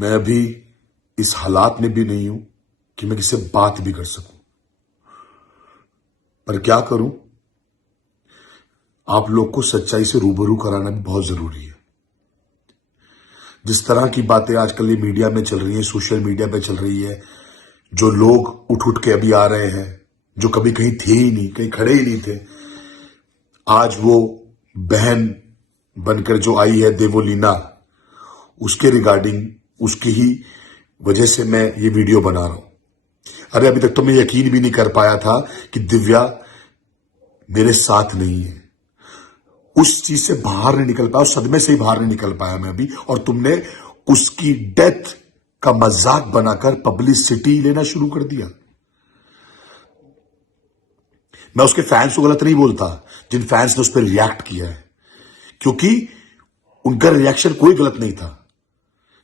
मैं अभी इस हालात में भी नहीं हूं कि मैं किसी से बात भी कर सकूं, पर क्या करूं, आप लोग को सच्चाई से रूबरू कराना भी बहुत जरूरी है। जिस तरह की बातें आजकल ये मीडिया में चल रही है, सोशल मीडिया पे चल रही है, जो लोग उठ उठ के अभी आ रहे हैं, जो कभी कहीं थे ही नहीं, कहीं खड़े ही नहीं थे, आज वो बहन बनकर जो आई है देवोलीना, उसके रिगार्डिंग, उसकी ही वजह से मैं ये वीडियो बना रहा हूं। अरे अभी तक तो मैं यकीन भी नहीं कर पाया था कि दिव्या मेरे साथ नहीं है। उस चीज से बाहर नहीं निकल पाया, उस सदमे से ही बाहर नहीं निकल पाया मैं अभी, और तुमने उसकी डेथ का मजाक बनाकर पब्लिसिटी लेना शुरू कर दिया। मैं उसके फैंस को गलत नहीं बोलता, जिन फैंस ने उस पर रिएक्ट किया है, क्योंकि उनका रिएक्शन कोई गलत नहीं था।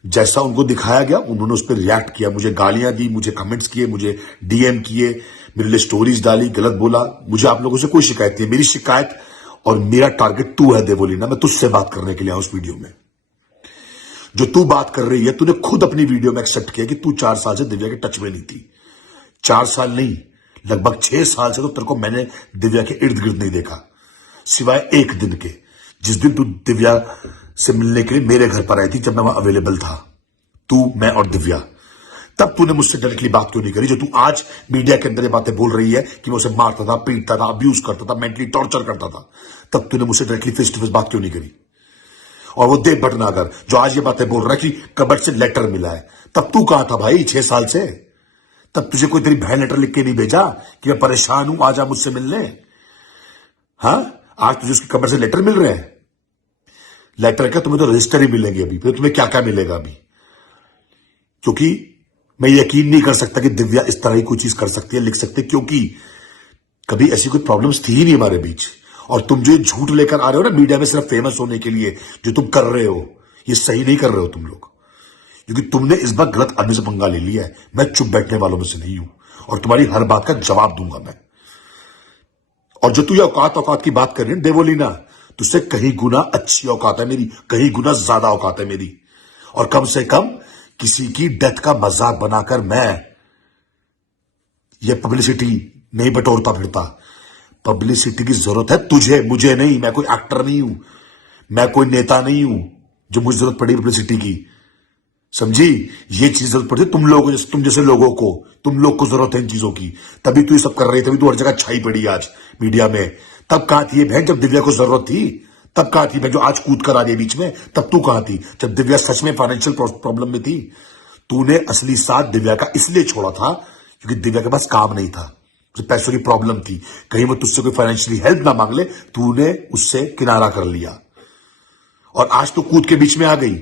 जैसा उनको दिखाया गया उन्होंने उस पर रिएक्ट किया, मुझे गालियां दी, मुझे कमेंट्स किए, मुझे डीएम किए, मेरे लिए स्टोरीज डाली, गलत बोला। मुझे आप लोगों से कोई शिकायत नहीं। मेरी शिकायत और मेरा टारगेट तू है देवोलीना। मैं तुझसे बात करने के लिए आया उस वीडियो में। जो तू बात कर रही है, तूने खुद अपनी वीडियो में एक्सेप्ट किया कि तू 4 साल से दिव्या के टच में नहीं थी। 4 साल नहीं, लगभग 6 साल से तो तेरे को मैंने दिव्या के इर्द गिर्द नहीं देखा, सिवाय एक दिन के, जिस दिन तू दिव्या से मिलने के लिए मेरे घर पर आई थी, जब मैं वहां अवेलेबल था, तू, मैं और दिव्या। तब तूने मुझसे डायरेक्टली बात क्यों नहीं करी, जो तू आज मीडिया के अंदर ये बातें बोल रही है कि मैं उसे मारता था, पीटता था, अब्यूज करता था, मेंटली टॉर्चर करता था। तब तूने मुझसे डायरेक्टली फेस टू फेस बात क्यों नहीं करी? और वो देव भटनागर जो आज ये बातें बोल रहा है कि कबट से लेटर मिला है, तब तू कहां था भाई 6 साल से? तब तुझे कोई तेरी बहन लेटर लिख के नहीं भेजा कि मैं परेशान हूं, आजा मुझसे मिलने? हाँ, आज तुझे उसकी कबट से लेटर मिल रहे हैं। लेटर क्या, तुम्हें तो रजिस्टर ही मिलेंगे अभी, फिर तुम्हें क्या क्या मिलेगा अभी? क्योंकि मैं यकीन नहीं कर सकता कि दिव्या इस तरह की कोई चीज कर सकती है, लिख सकती है, क्योंकि कभी ऐसी कोई प्रॉब्लम्स थी ही नहीं हमारे बीच। और तुम जो झूठ लेकर आ रहे हो ना मीडिया में सिर्फ फेमस होने के लिए, जो तुम कर रहे हो, ये सही नहीं कर रहे हो तुम लोग, क्योंकि तुमने इस बार गलत आदमी से पंगा ले लिया है। मैं चुप बैठने वालों में से नहीं हूं, और तुम्हारी हर बात का जवाब दूंगा मैं। और जो तू ये औकात औकात की बात कर रही है देवोलीना, तुझसे कहीं गुना अच्छी औकात है मेरी, कहीं गुना ज्यादा औकात है मेरी। और कम से कम किसी की डेथ का मजाक बनाकर मैं ये पब्लिसिटी नहीं बटोरता फिरता। पब्लिसिटी की जरूरत है तुझे, मुझे नहीं। मैं कोई एक्टर नहीं हूं, मैं कोई नेता नहीं हूं जो मुझे जरूरत पड़ी पब्लिसिटी की, समझी? ये चीज जरूरत पड़ती है तुम लोगों, तुम जैसे लोगों को, तुम लोग को जरूरत है इन चीजों की। तभी तू ये सब कर रही, तभी तू हर जगह छाई पड़ी आज मीडिया में। तब कहां थी ये बहन जब दिव्या को जरूरत थी? तब कहां थी बहन जो आज कूद कर आ गई बीच में? तब तू कहां थी जब दिव्या सच में फाइनेंशियल प्रॉब्लम में थी? तूने असली साथ दिव्या का इसलिए छोड़ा था क्योंकि दिव्या के पास काम नहीं था, पैसों की प्रॉब्लम थी, कहीं वो तुझसे कोई फाइनेंशियली हेल्प ना मांग ले, तूने उससे किनारा कर लिया। और आज तो कूद के बीच में आ गई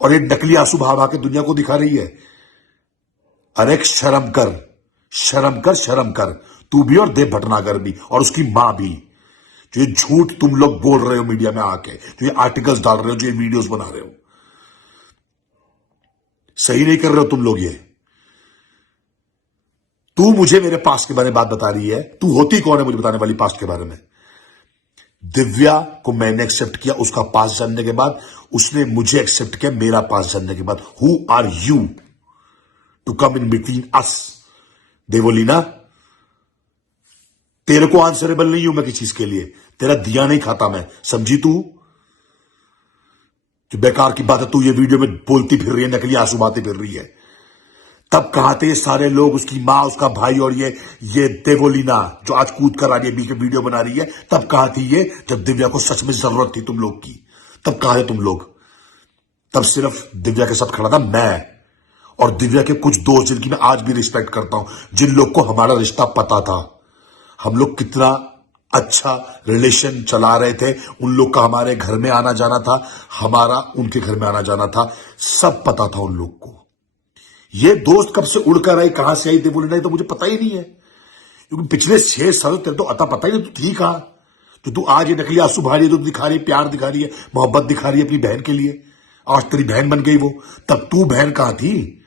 और एक नकली आंसू बहा के दुनिया को दिखा रही है। अरे शर्म कर, शर्म कर, शर्म कर, तू भी और देव भटनागर भी और उसकी मां भी। जो ये झूठ तुम लोग बोल रहे हो मीडिया में आके, जो ये आर्टिकल्स डाल रहे हो, जो ये वीडियोस बना रहे हो, सही नहीं कर रहे हो तुम लोग। ये तू मुझे मेरे पास्ट के बारे में बात बता रही है, तू होती कौन है मुझे बताने वाली पास्ट के बारे में? दिव्या को मैंने एक्सेप्ट किया उसका पास्ट जानने के बाद, उसने मुझे एक्सेप्ट किया मेरा पास्ट जानने के बाद। Who are you to come in between us Devoleena? तेरे को आंसरेबल नहीं हूं मैं किसी चीज के लिए, तेरा दिया नहीं खाता मैं, समझी तू? जो बेकार की बात है तू ये वीडियो में बोलती फिर रही है, नकली आंसू बातें फिर रही है। तब कहां थे सारे लोग, उसकी मां, उसका भाई, और ये देवोलीना जो आज कूद कर आ रही है, बीच में वीडियो बना रही है? तब कहां थी ये जब दिव्या को सच में जरूरत थी तुम लोग की? तब कहां थे तुम लोग? तब सिर्फ दिव्या के साथ खड़ा था मैं और दिव्या के कुछ दोस्त, जिनकी मैं आज भी रिस्पेक्ट करता हूं, जिन लोग को हमारा रिश्ता पता था, हम लोग कितना अच्छा रिलेशन चला रहे थे, उन लोग का हमारे घर में आना जाना था, हमारा उनके घर में आना जाना था, सब पता था उन लोग को। ये दोस्त कब से उड़कर आई, कहां से आई देवोलीना, तो मुझे पता ही नहीं है, क्योंकि पिछले 6 साल तेरे तो अता पता ही नहीं तू थी कहां। तो तू आज ये नकली आंसू बहा रही है, तो दिखा रही है, प्यार दिखा रही है, मोहब्बत दिखा रही है अपनी बहन के लिए। आज तेरी बहन बन गई वो, तब तू बहन कहां थी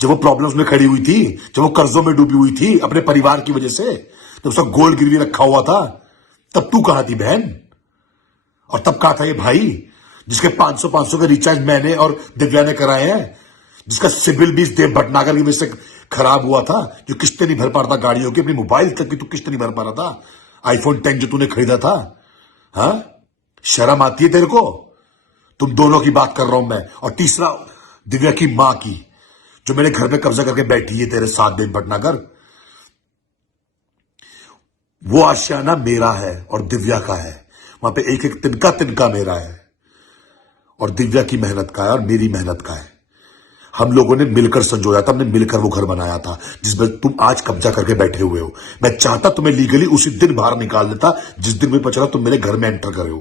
जब वो प्रॉब्लम्स में खड़ी हुई थी, जब वो कर्जों में डूबी हुई थी अपने परिवार की वजह से, जब उसका गोल्ड गिरवी रखा हुआ था? तब तू कहां थी बहन? और तब कहां था ये भाई जिसके 500 के रिचार्ज मैंने और दिव्या ने कराए हैं, जिसका सिविल भी देव भटनागर की वजह से खराब हुआ था, जो किस्तें नहीं भर पा रहा था गाड़ियों की, अपनी मोबाइल तक की तो किस्त नहीं भर पा रहा था, आईफोन 10 जो तूने खरीदा था। हाँ, शर्म आती है तेरे को? तुम दोनों की बात कर रहा हूं मैं। और तीसरा, दिव्या की मां की, जो मेरे घर में कब्जा करके बैठी है तेरे साथ देव भटनागर। वो आशियाना मेरा है और दिव्या का है, वहां पे एक एक तिनका तिनका मेरा है, और दिव्या की मेहनत का है और मेरी मेहनत का है। हम लोगों ने मिलकर संजोया था, हमने मिलकर वो घर बनाया था जिसमें तुम आज कब्जा करके बैठे हुए हो। मैं चाहता तुम्हें लीगली उसी दिन बाहर निकाल देता जिस दिन मुझे पता चला तुम मेरे घर में एंटर करे हो,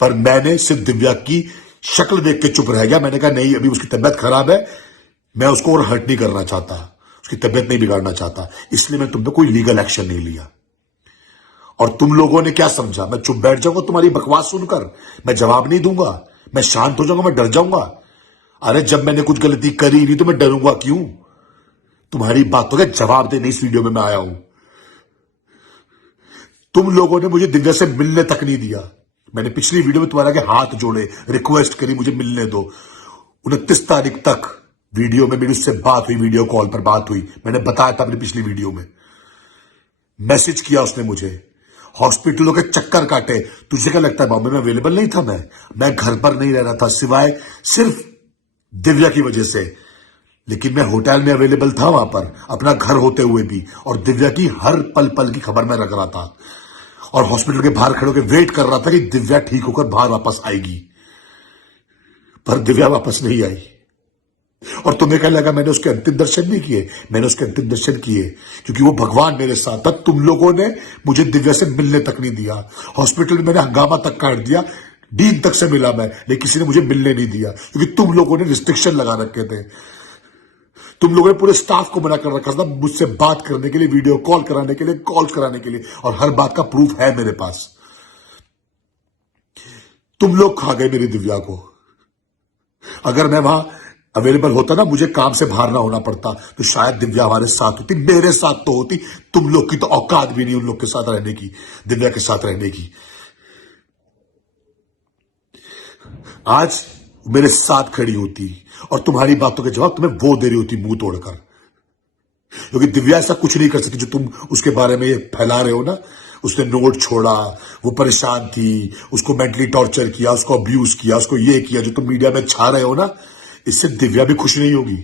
पर मैंने सिर्फ दिव्या की शक्ल देख के चुप रह गया। मैंने कहा नहीं, अभी उसकी तबियत खराब है, मैं उसको और हर्ट नहीं करना चाहता, उसकी तबियत नहीं बिगाड़ना चाहता, इसलिए मैं तुम पे कोई लीगल एक्शन नहीं लिया। और तुम लोगों ने क्या समझा, मैं चुप बैठ जाऊंगा तुम्हारी बकवास सुनकर? मैं जवाब नहीं दूंगा, मैं शांत हो जाऊंगा, मैं डर जाऊंगा? अरे जब मैंने कुछ गलती करी नहीं तो मैं डरूंगा क्यों? तुम्हारी बातों का जवाब देने इस वीडियो में मैं आया हूं। तुम लोगों ने मुझे दिव्या से मिलने तक नहीं दिया। मैंने पिछली वीडियो में तुम्हारे आगे हाथ जोड़े, रिक्वेस्ट करी मुझे मिलने दो। 29 तारीख तक वीडियो में मेरी उससे बात हुई, वीडियो कॉल पर बात हुई, मैंने बताया था अपनी पिछली वीडियो में। मैसेज किया उसने मुझे, हॉस्पिटलों के चक्कर काटे। तुझे क्या लगता है बॉम्बे में अवेलेबल नहीं था? मैं घर पर नहीं रह रहा था सिवाय सिर्फ दिव्या की वजह से, लेकिन मैं होटल में अवेलेबल था वहां पर, अपना घर होते हुए भी, और दिव्या की हर पल पल की खबर मैं रख रहा था, और हॉस्पिटल के बाहर खड़े होकर वेट कर रहा था कि दिव्या ठीक होकर बाहर वापस आएगी, पर दिव्या वापस नहीं आई। और तुम्हें क्या लगा मैंने उसके अंतिम दर्शन नहीं किए? मैंने उसके अंतिम दर्शन किए क्योंकि वो भगवान मेरे साथ था। तुम लोगों ने मुझे दिव्या से मिलने तक नहीं दिया, हॉस्पिटल में मैंने हंगामा तक काट दिया, डीन तक से मिला मैं, लेकिन किसी ने मुझे मिलने नहीं दिया क्योंकि तुम लोगों ने रिस्ट्रिक्शन लगा रखे थे। तुम लोगों ने पूरे स्टाफ को मना कर रखा था मुझसे बात करने के लिए, वीडियो कॉल कराने के लिए, कॉल कराने के लिए, और हर बात का प्रूफ है मेरे पास। तुम लोग खा गए मेरी दिव्या को। अगर मैं वहां अवेलेबल होता ना, मुझे काम से बाहर ना होना पड़ता, तो शायद दिव्या हमारे साथ होती, मेरे साथ तो होती। तुम लोग की तो औकात भी नहीं उन लोग के साथ रहने की, दिव्या के साथ रहने की। आज मेरे साथ खड़ी होती और तुम्हारी बातों के जवाब तुम्हें वो दे रही होती मुंह तोड़कर, क्योंकि दिव्या ऐसा कुछ नहीं कर सकती जो तुम उसके बारे में ये फैला रहे हो ना। उसने नोट छोड़ा, वो परेशान थी, उसको मेंटली टॉर्चर किया, उसको अब्यूज किया, उसको ये किया जो तुम मीडिया में छा रहे हो ना, इससे दिव्या भी खुश नहीं होगी।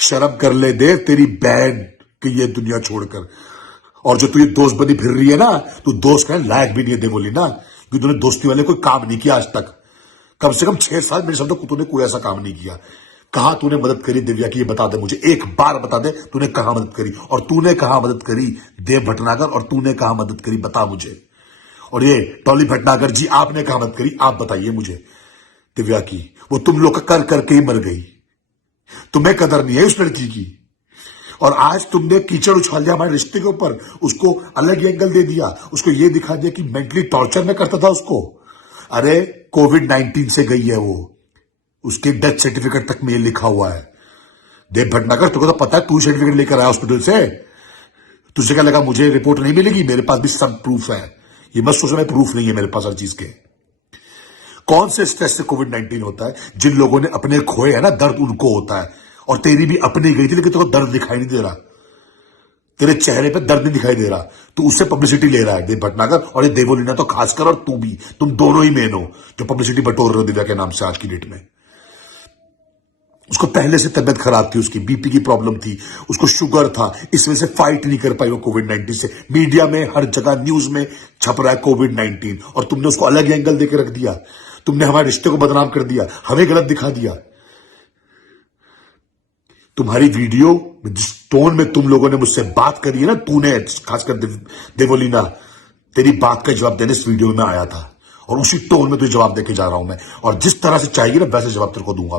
शर्म कर ले देव, तेरी बहन की ये दुनिया छोड़कर। और जो तू ये दोस्त बनी फिर रही है ना, तू दोस्त का लायक भी नहीं है देवोली ना, क्योंकि तूने दोस्ती वाले कोई काम नहीं किया आज तक। कम से कम 6 साल मेरे साथ तूने कोई ऐसा काम नहीं किया। कहां तूने मदद करी दिव्या की, ये बता दे मुझे, एक बार बता दे तूने कहां मदद करी, और तूने कहां मदद करी देव भटनागर, और तूने कहां मदद करी बता मुझे। और ये टॉली भटनागर जी, आपने कहां मदद करी, आप बताइए मुझे। दिव्या की वो तुम लोग कर करके ही मर गई, तुम्हें कदर नहीं है उस लड़की की। और आज तुमने कीचड़ उछाल दिया हमारे रिश्ते के ऊपर, उसको अलग एंगल दे दिया, उसको ये दिखा दिया कि मेंटली टॉर्चर में करता था उसको। अरे कोविड-19 से गई है वो, उसके डेथ सर्टिफिकेट तक में ये लिखा हुआ है। देव भटनागर, तुमको तो पता है, तू सर्टिफिकेट लेकर आया हॉस्पिटल से। तुझे क्या लगा मुझे रिपोर्ट नहीं मिलेगी? मेरे पास भी सब प्रूफ है, ये मत सोचो मैं प्रूफ नहीं है मेरे पास हर चीज के। कौन से स्ट्रेस से कोविड-19 होता है? जिन लोगों ने अपने खोए है ना, दर्द उनको होता है। और तेरी भी अपनी गई थी, लेकिन तेरे को दर्द दिखाई नहीं दे रहा, तेरे चेहरे पे दर्द नहीं दिखाई दे रहा, तो उससे पब्लिसिटी ले रहा है देव भटनागर। और ये देवोलीना तो खासकर, और तू भी, तुम दोनों ही मेन हो जो पब्लिसिटी बटोर रहे हो दिव्या के नाम से आज की डेट में। उसको पहले से तबियत खराब थी, उसकी बीपी की प्रॉब्लम थी, उसको शुगर था, इस वजह से फाइट नहीं कर पाई वो कोविड-19 से। मीडिया में हर जगह न्यूज में छप रहा है कोविड-19, और तुमने उसको अलग एंगल देकर रख दिया। तुमने हमारे रिश्ते को बदनाम कर दिया, हमें गलत दिखा दिया। तुम्हारी वीडियो जिस टोन में तुम लोगों ने मुझसे बात करी है ना, तूने खासकर देवोलीना, तेरी बात का जवाब देने इस वीडियो में आया था, और उसी टोन में तुझे जवाब देके जा रहा हूं मैं, और जिस तरह से चाहिए ना वैसे जवाब तेरे को दूंगा।